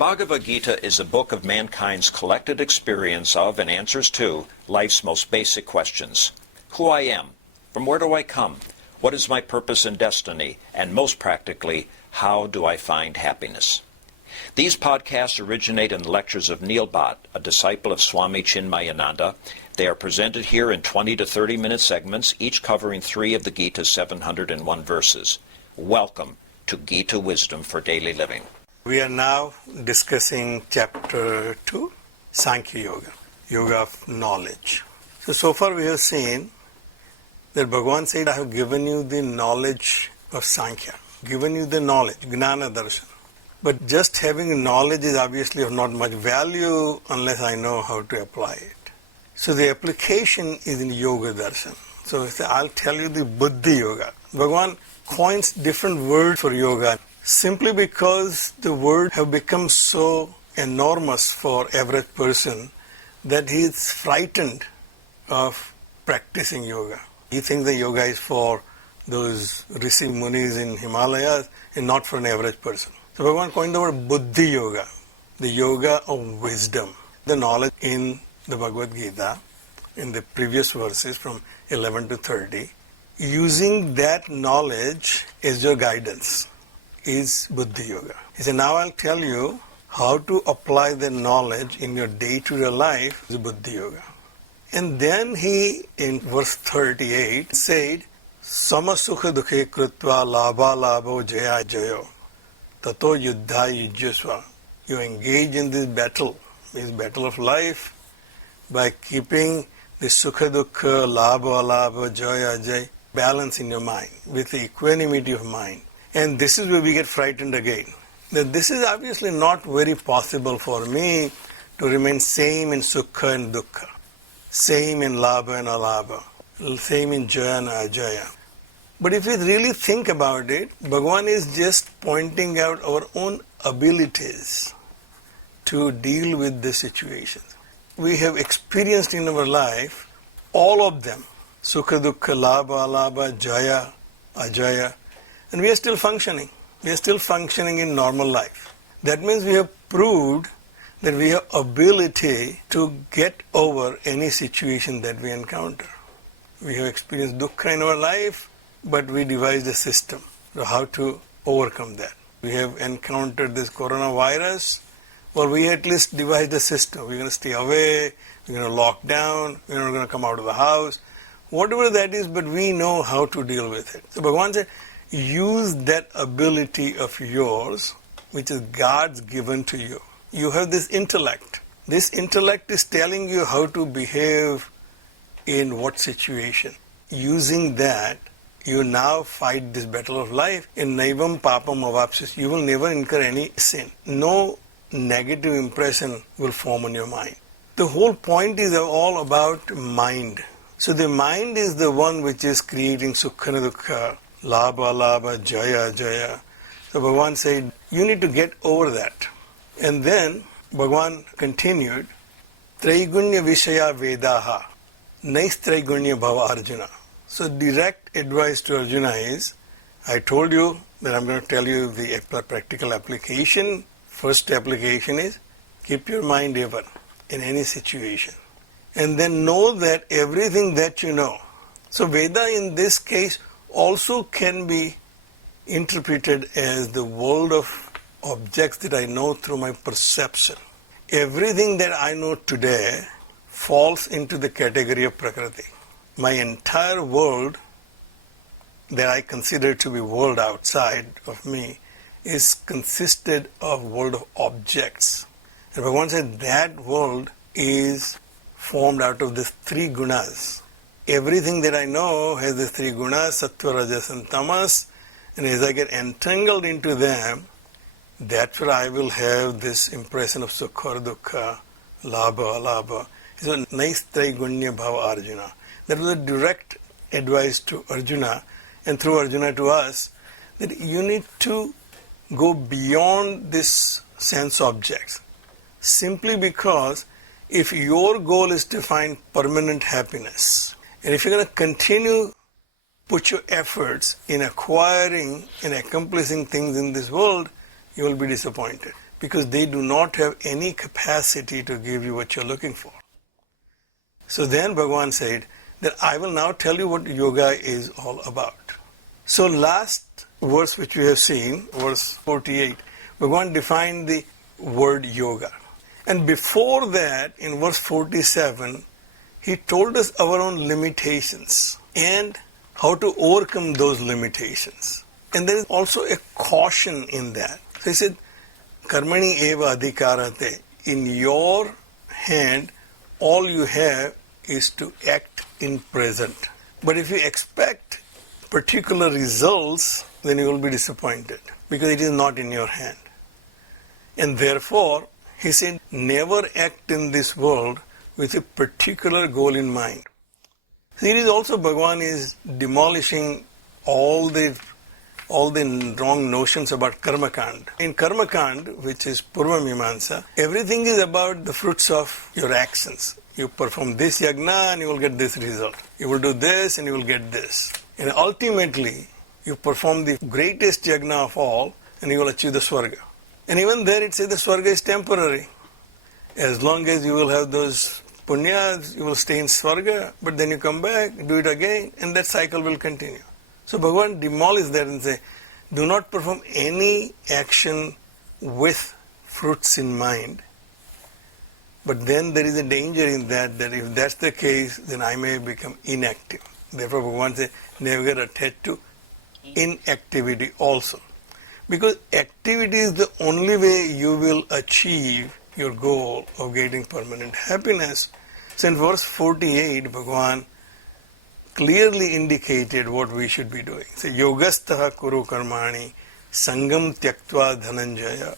Bhagavad Gita is a book of mankind's collected experience of and answers to life's most basic questions. Who I am, from where do I come, what is my purpose and destiny, and most practically, how do I find happiness? These podcasts originate in the lectures of Neil Bhatt, a disciple of Swami Chinmayananda. They are presented here in 20 to 30-minute segments, each covering 3 of the Gita's 701 verses. Welcome to Gita Wisdom for Daily Living. We are now discussing chapter 2, Sankhya Yoga, Yoga of Knowledge. So far we have seen that Bhagavan said, I have given you the knowledge of Sankhya, given you the knowledge, Gnana Darshan. But just having knowledge is obviously of not much value unless I know how to apply it. So the application is in Yoga Darshan. So I'll tell you the Buddhi Yoga. Bhagavan coins different words for yoga simply because the words have become so enormous for average person that he is frightened of practicing yoga. He thinks that yoga is for those Rishi Munis in Himalayas and not for an average person. So Bhagavan coined the word Buddhi Yoga, the yoga of wisdom, the knowledge in the Bhagavad Gita, in the previous verses from 11 to 30. Using that knowledge as your guidance is Buddhi Yoga. He said, now I'll tell you how to apply the knowledge in your day-to-day life is Buddhi Yoga. And then he, in verse 38, said, Sama sukha dukhe krutva labha labho jaya jayo tato yuddha yujyasva. You engage in this battle of life, by keeping the sukha dukkha, labha labha, jaya jaya, balance in your mind, with the equanimity of mind. And this is where we get frightened again. That this is obviously not very possible for me to remain same in sukha and dukkha, same in labha and alabha, same in jaya and ajaya. But if we really think about it, Bhagavan is just pointing out our own abilities to deal with the situations. We have experienced in our life all of them, sukha, dukkha, labha, alabha, jaya, ajaya, and we are still functioning. We are still functioning in normal life. That means we have proved that we have ability to get over any situation that we encounter. We have experienced dukkha in our life, but we devised a system for how to overcome that. We have encountered this coronavirus, well, we at least devised a system. We're going to stay away, we're going to lock down, we're not going to come out of the house. Whatever that is, but we know how to deal with it. So Bhagavan said, use that ability of yours, which is God's given to you. You have this intellect. This intellect is telling you how to behave in what situation. Using that, you now fight this battle of life. In naivam papam avapsis, you will never incur any sin. No negative impression will form on your mind. The whole point is all about mind. So the mind is the one which is creating sukha and dukkha, labha, labha, jaya, jaya. So Bhagavan said, you need to get over that. And then Bhagavan continued, Traigunya Vishaya Vedaha, Nais Traigunya Bhava Arjuna. So direct advice to Arjuna is, I told you that I'm going to tell you the practical application. First application is, keep your mind ever in any situation. And then know that everything that you know. So Veda in this case also can be interpreted as the world of objects that I know through my perception. Everything that I know today falls into the category of Prakriti. My entire world that I consider to be world outside of me is consisted of world of objects. And Bhagavan said that world is formed out of these 3 gunas. Everything that I know has the 3 gunas, sattva, rajas and tamas, and as I get entangled into them, that's where I will have this impression of sukha or dukkha, labha, alabha. So, nais traigunya bhava Arjuna. That was a direct advice to Arjuna, and through Arjuna to us, that you need to go beyond this sense objects. Simply because if your goal is to find permanent happiness, and if you're going to continue put your efforts in acquiring and accomplishing things in this world, you will be disappointed. because they do not have any capacity to give you what you're looking for. So then Bhagavan said that I will now tell you what yoga is all about. So last verse which we have seen, verse 48, Bhagavan defined the word yoga. And before that, in verse 47, he told us our own limitations and how to overcome those limitations. And there is also a caution in that. So he said, Karmani eva adhikarate. In your hand, all you have is to act in present. But if you expect particular results, then you will be disappointed because it is not in your hand. And therefore, he said, never act in this world with a particular goal in mind. It is also Bhagavan is demolishing all the wrong notions about Karma Kand. In Karma Kand, which is Purva Mimamsa, everything is about the fruits of your actions. You perform this yagna and you will get this result. You will do this and you will get this. And ultimately, you perform the greatest yagna of all and you will achieve the Swarga. And even there it says the Swarga is temporary. As long as you will have those punyas, you will stay in Swarga, but then you come back, do it again, and that cycle will continue. So Bhagavan demolishes that and say, do not perform any action with fruits in mind. But then there is a danger in that if that's the case, then I may become inactive. Therefore Bhagavan says, never get attached to inactivity also. Because activity is the only way you will achieve your goal of getting permanent happiness. So in verse 48, Bhagavan clearly indicated what we should be doing. So, yogastaha kuru karmani sangam tyaktva dhananjaya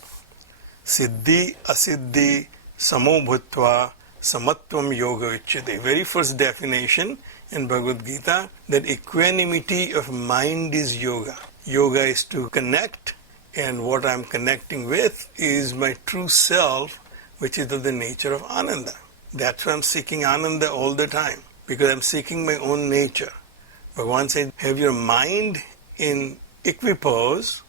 siddhi asiddhi samo bhutva samatvam yoga uchyate. Very first definition in Bhagavad Gita, that equanimity of mind is yoga. Yoga is to connect, and what I'm connecting with is my true self, which is of the nature of Ananda. That's why I'm seeking Ananda all the time, because I'm seeking my own nature. Bhagavan said, have your mind in equipoise,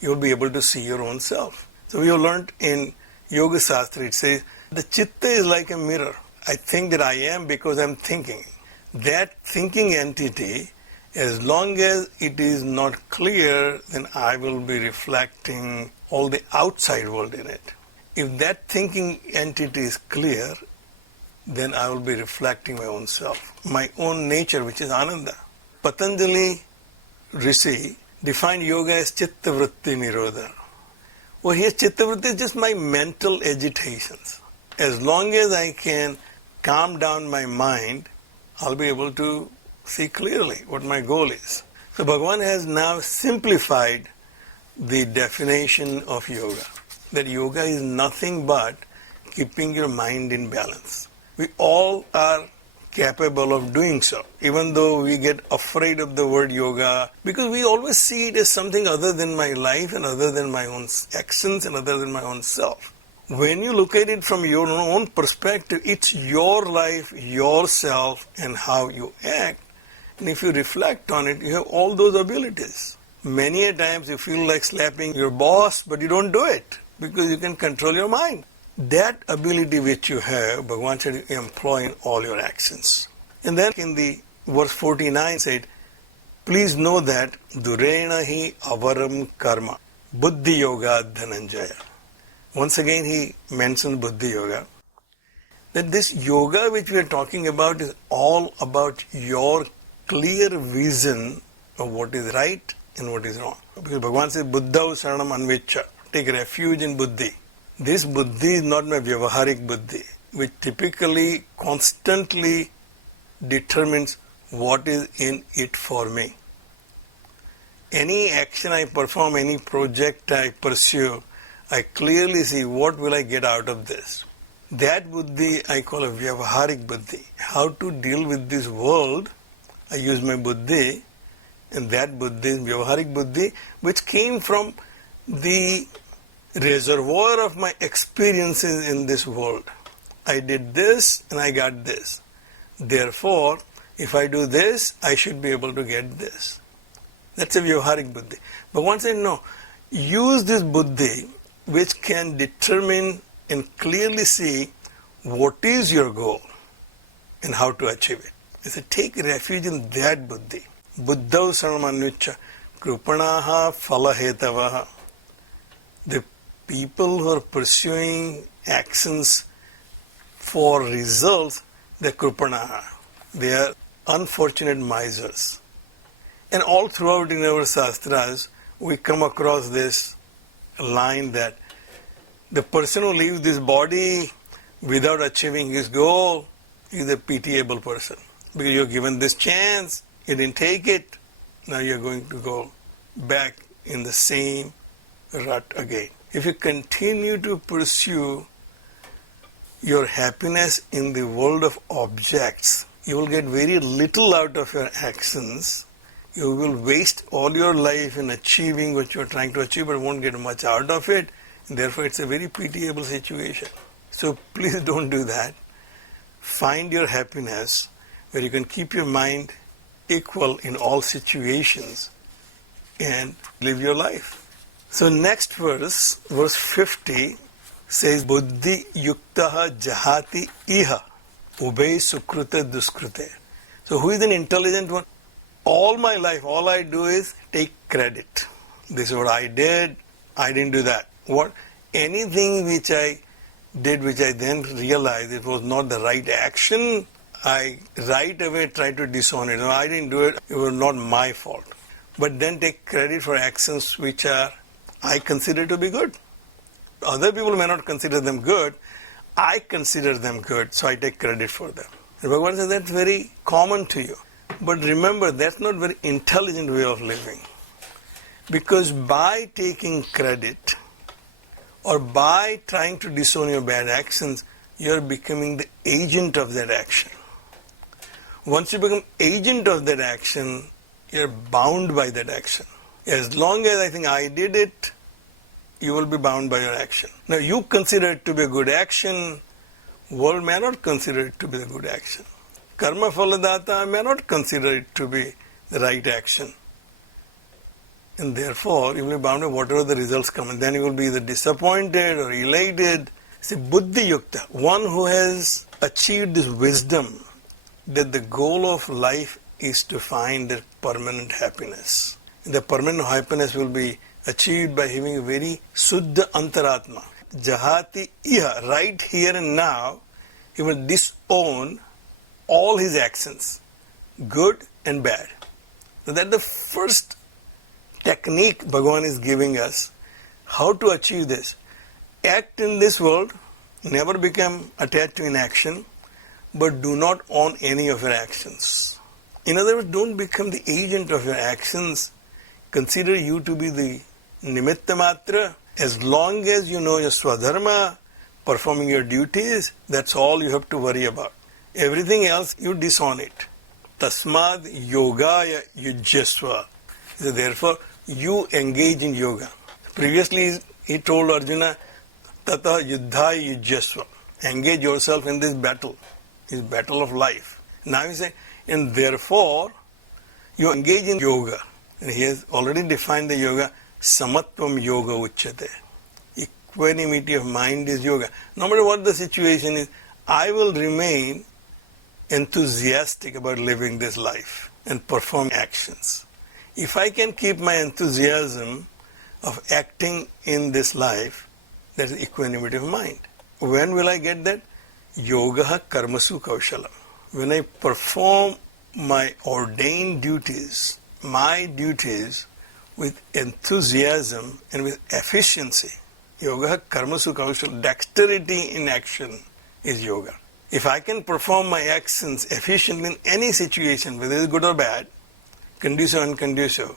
you'll be able to see your own self. So we have learned in Yoga Shastra, it says, the chitta is like a mirror. I think that I am because I'm thinking. That thinking entity, as long as it is not clear, then I will be reflecting all the outside world in it. If that thinking entity is clear, then I will be reflecting my own self, my own nature, which is Ananda. Patanjali Rishi defined yoga as chitta vritti nirodha. Well, here chitta vritti is just my mental agitations. As long as I can calm down my mind, I'll be able to see clearly what my goal is. So Bhagavan has now simplified the definition of yoga. That yoga is nothing but keeping your mind in balance. We all are capable of doing so, even though we get afraid of the word yoga, because we always see it as something other than my life and other than my own actions and other than my own self. When you look at it from your own perspective, it's your life, yourself, and how you act. And if you reflect on it, you have all those abilities. Many a times you feel like slapping your boss, but you don't do it because you can control your mind. That ability which you have, Bhagavan said, you employ in all your actions. And then in the verse 49 said, please know that durena hi avaram karma, Buddhi Yoga dhananjaya. Once again he mentioned Buddhi Yoga. That this yoga which we are talking about is all about your clear vision of what is right and what is wrong. Because Bhagavan says, Buddha saranam anvecha, take refuge in Buddhi. This Buddhi is not my Vyavaharik Buddhi, which typically constantly determines what is in it for me. Any action I perform, any project I pursue, I clearly see what will I get out of this. That Buddhi I call a Vyavaharik Buddhi. How to deal with this world, I use my Buddhi, and that Buddhi is Vyavaharik Buddhi, which came from the reservoir of my experiences in this world. I did this and I got this. Therefore, if I do this, I should be able to get this. That's a Vyavaharik Buddhi. But once I know, use this Buddhi which can determine and clearly see what is your goal and how to achieve it. He said, take refuge in that buddhi. Buddhav sarvamanyuccha krupanaha phalahetavaha. The people who are pursuing actions for results, they're krupanaha. They are unfortunate misers. And all throughout in our shastras, we come across this line that the person who leaves this body without achieving his goal is a pitiable person. Because you're given this chance, you didn't take it, now you're going to go back in the same rut again. If you continue to pursue your happiness in the world of objects, you will get very little out of your actions. You will waste all your life in achieving what you're trying to achieve, but won't get much out of it. And therefore, it's a very pitiable situation. So please don't do that. Find your happiness where you can keep your mind equal in all situations and live your life. So next verse, verse 50, says, Buddhi yuktaha jahati iha ubay sukruta duskrute. So who is an intelligent one? All my life, all I do is take credit. This is what I did, I didn't do that. What? Anything which I did, which I then realized it was not the right action, I right away try to disown it. No, I didn't do it, it was not my fault. But then take credit for actions which are I consider to be good. Other people may not consider them good, I consider them good, so I take credit for them. And Bhagavan says that's very common to you. But remember, that's not a very intelligent way of living. Because by taking credit or by trying to disown your bad actions, you're becoming the agent of that action. Once you become agent of that action, you're bound by that action. As long as I think I did it, you will be bound by your action. Now you consider it to be a good action, world may not consider it to be a good action. Karma phaladata may not consider it to be the right action. And therefore, you will be bound by whatever the results come. And then you will be either disappointed or elated. See, Buddhi Yukta, one who has achieved this wisdom that the goal of life is to find that permanent happiness. And the permanent happiness will be achieved by having a very Suddha Antaratma. Jahati Iha, right here and now, he will disown all his actions, good and bad. So that's the first technique Bhagavan is giving us, how to achieve this. Act in this world, never become attached to inaction, but do not own any of your actions. In other words, don't become the agent of your actions. Consider you to be the nimitta matra. As long as you know your swadharma, performing your duties, that's all you have to worry about. Everything else, you disown it. Tasmad yogaya yujyasva. So therefore, you engage in yoga. Previously, he told Arjuna, tata yuddhaya yujyasva. Engage yourself in this battle of life. Now he says, and therefore, you engage in yoga. And he has already defined the yoga, samatvam yoga uchyate. Equanimity of mind is yoga. No matter what the situation is, I will remain enthusiastic about living this life and perform actions. If I can keep my enthusiasm of acting in this life, that is equanimity of mind. When will I get that? Yoga karmasu kaushalam. When I perform my ordained duties, my duties with enthusiasm and with efficiency. Yoga karmasu kaushalam. Dexterity in action is yoga. If I can perform my actions efficiently in any situation, whether it's good or bad, conducive or unconducive,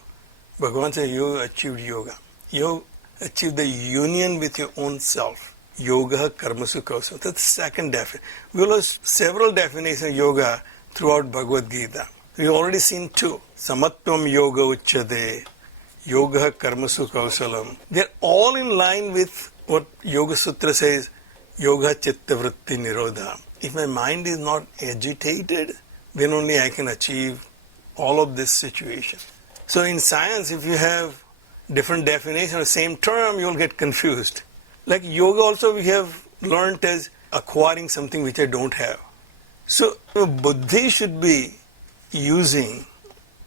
Bhagavan says you achieved yoga. You achieved the union with your own self. Yoga karmasu kausalam. That's the second definition. We will have several definitions of yoga throughout Bhagavad Gita. We've already seen two. Samatvam yoga uchyate, yoga karmasu kausalam. They're all in line with what Yoga Sutra says, yoga chitta vritti nirodha. If my mind is not agitated, then only I can achieve all of this situation. So in science, if you have different definitions of the same term, you'll get confused. Like yoga also we have learnt as acquiring something which I don't have. So buddhi should be using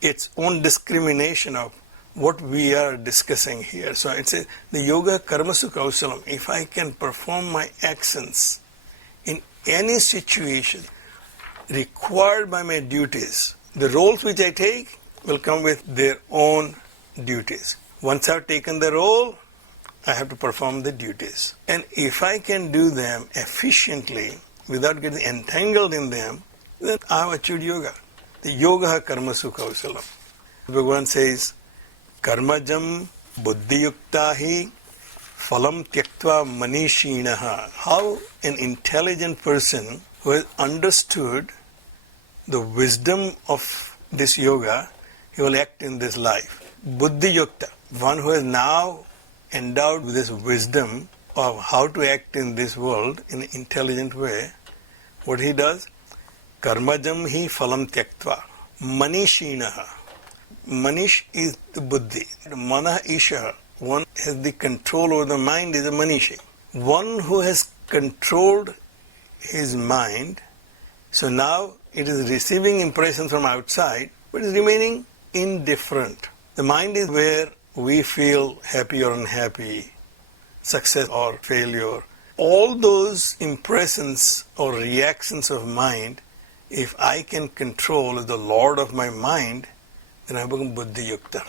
its own discrimination of what we are discussing here. So it says the yoga karmasu kausalam. If I can perform my actions in any situation required by my duties, the roles which I take will come with their own duties. Once I've taken the role, I have to perform the duties. And if I can do them efficiently without getting entangled in them, then I have achieved yoga. The yoga karmasu kausalam. Bhagavan says, karmajam buddhiyuktahi phalam tyaktva manishinaha. How an intelligent person who has understood the wisdom of this yoga, he will act in this life. Buddhiyukta, one who is now endowed with this wisdom of how to act in this world in an intelligent way, what he does? Karmajam hi phalam tyaktva. Manishinaha. Manish is the buddhi. Mana isha. One has the control over the mind is a manishi. One who has controlled his mind, so now it is receiving impressions from outside, but is remaining indifferent. The mind is where we feel happy or unhappy, success or failure. All those impressions or reactions of mind, if I can control as the Lord of my mind, then I become Buddhi Yukta.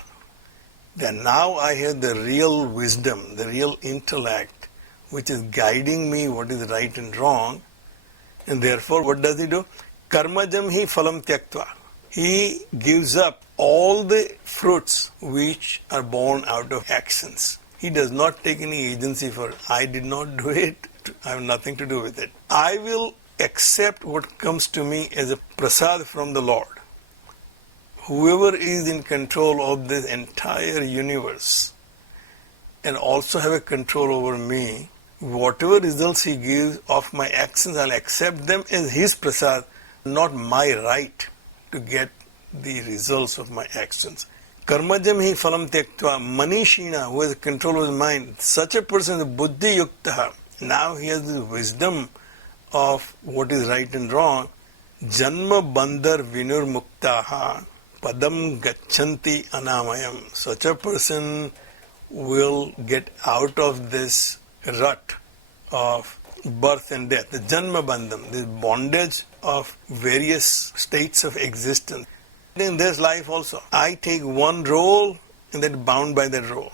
Then now I have the real wisdom, the real intellect, which is guiding me what is right and wrong. And therefore, what does he do? Karmajam hi phalam tyaktva. He gives up all the fruits which are born out of actions. He does not take any agency for, I did not do it, I have nothing to do with it. I will accept what comes to me as a prasad from the Lord. Whoever is in control of this entire universe and also have a control over me, whatever results he gives of my actions, I'll accept them as his prasad, not my right to get the results of my actions. Karmajam hi phalam tyaktva manishina, who has control of his mind. Such a person is buddhi yukta. Now he has the wisdom of what is right and wrong. Janma bandhar vinur muktaha padam gacchanti anamayam. Such a person will get out of this rut of birth and death, the janma bandham, this bondage of various states of existence. In this life also, I take one role and then bound by that role.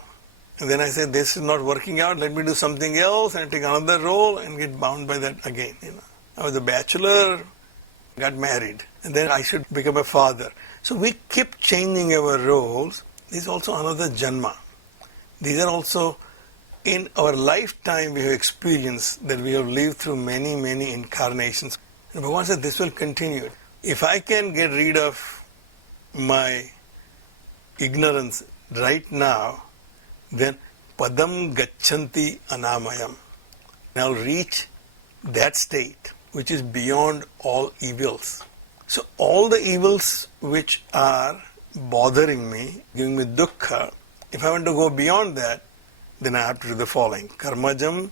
And then I say, this is not working out, let me do something else, and I take another role and get bound by that again. I was a bachelor, got married, and then I should become a father. So we keep changing our roles. This is also another janma. These are also, in our lifetime we have experienced that we have lived through many, many incarnations. And Bhagavan said this will continue. If I can get rid of my ignorance right now, then padam gacchanti anamayam. I'll reach that state which is beyond all evils. So all the evils which are bothering me, giving me dukkha, if I want to go beyond that, then I have to do the following. Karmajam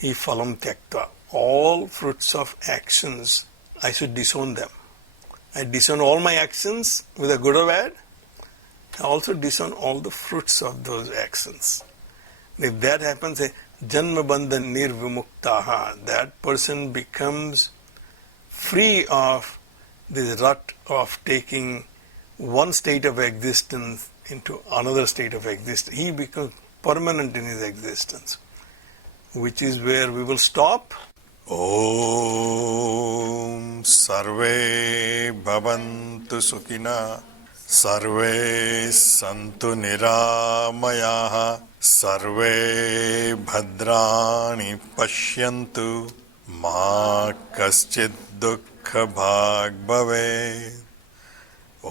hi phalam tyaktva. All fruits of actions, I should disown them. I disown all my actions, whether good or bad. I also disown all the fruits of those actions. If that happens, janma bandhan nirvimuktaha, that person becomes free of this rut of taking one state of existence into another state of existence. He becomes permanent in his existence, which is where we will stop. Om Sarve Bhavantu Sukhina Sarve Santu Niramayaha Sarve Bhadrani Pashyantu Ma Kaschid Dukkha Bhag Bhave. Om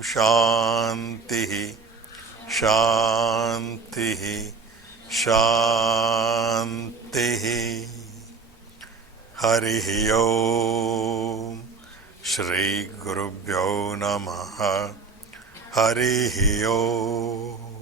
Shantihi Shantihi Shantihi. Harihi Om. Shri Gurubhyo Namaha. Harihi Om.